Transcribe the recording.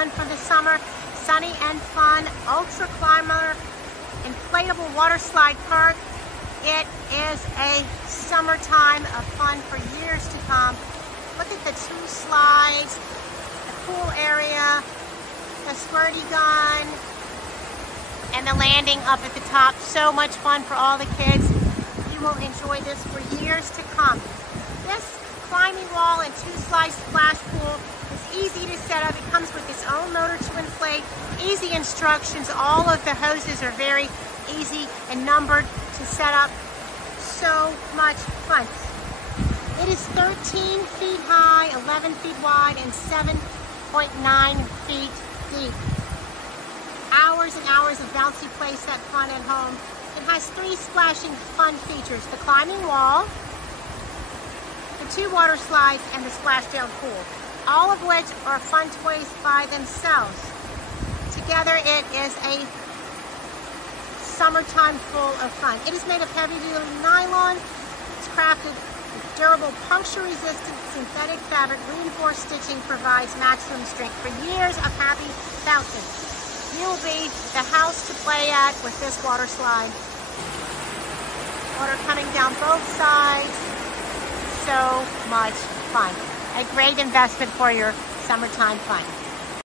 fun for the summer. Sunny and fun, ultra climber, inflatable water slide park. It is a summertime of fun for years to come. Look at the 2 slides, the pool area, the squirty gun, and the landing up at the top. So much fun for all the kids. You will enjoy this for years to come. This climbing wall and 2 slide splash pool is easy to set up. It comes with its own motor to inflate. Easy instructions. All of the hoses are very easy and numbered to set up. So much fun. It is 13 feet high, 11 feet wide, and 7.9 feet deep. Hours and hours of bouncy play set fun at home. It has 3 splashing fun features: the climbing wall, the 2 water slides, and the splashdown pool, all of which are fun toys by themselves. Together it is a summertime full of fun. It is made of heavy duty nylon. It's crafted with durable puncture-resistant synthetic fabric. Reinforced stitching provides maximum strength for years of happy bouncing. You will be the house to play at with this water slide. Water coming down both sides. So much fun. A great investment for your summertime fun.